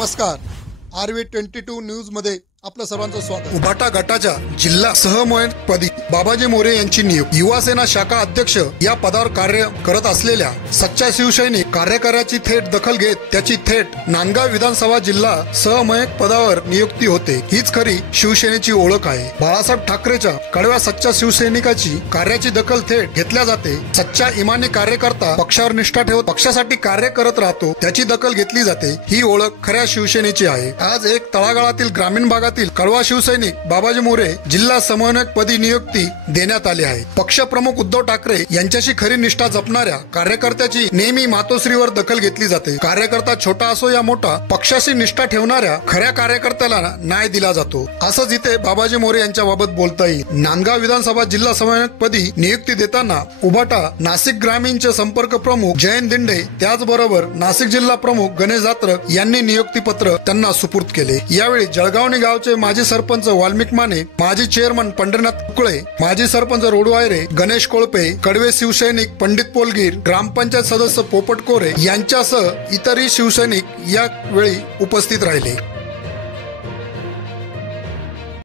नमस्कार, RV22 news मध्ये आपलं सर्वांचं स्वागत। उभाटा गटाच्या जिल्हा सहमयपदी बाबाजी मोरे यांची नियुक्ती। युवासेना शाखा अध्यक्ष या पदावर कार्य करत असलेल्या सच्चा शिवसैनिक कार्यकाऱ्याची थेट दखल घेत त्याची थेट नांदगाव विधानसभा जिल्हा सहमयक पदावर नियुक्ती होते। हीच खरी शिवसेनेची ओळख आहे। बाळासाहेब ठाकरेच्या कडव्या सच्चा शिवसैनिकाची कार्याची दखल थेट घेतल्या जाते। सच्चा इमानी कार्यकर्ता पक्षावर निष्ठा ठेवत पक्षासाठी कार्य करत राहतो, त्याची दखल घेतली जाते। ही ओळख खऱ्या शिवसेनेची आहे। आज एक तळागाळातील ग्रामीण भागात कडवा शिवसैनिक बाबाजी मोरे जिल्हा समन्वयक पदी नियुक्ती देण्यात आली आहे। पक्षप्रमुख उद्धव ठाकरे यांच्याशी खरी निष्ठा जपणाऱ्या कार्यकर्त्याची नेहमी मातोश्रीवर दखल घेतली जाते। कार्यकर्ता छोटा असो या मोठा, पक्षाशी निष्ठा ठेवणाऱ्या खऱ्या कार्यकर्त्याला न्याय दिला जातो, असं इथे बाबाजी मोरे यांच्या बाबत बोलता येईल। नांदगाव विधानसभा जिल्हा समन्वयक पदी नियुक्ती देताना उभाटा नाशिक ग्रामीणचे संपर्क प्रमुख जयंत दिंडे, त्याचबरोबर नाशिक जिल्हा प्रमुख गणेश जात्रक यांनी नियुक्ती पत्र त्यांना सुपूर्द केले। यावेळी जळगावणी गावचे माजी सरपंच वाल्मिक माने, माजी चेअरमन पंढरीनाथ कुकळे, माजी सरपंच रोडवायरे गणेश कोळपे, कडवे शिवसैनिक पंडित पोलगीर, ग्रामपंचायत सदस्य पोपट कोरे यांच्यासह इतरही शिवसैनिक यावेळी उपस्थित राहिले।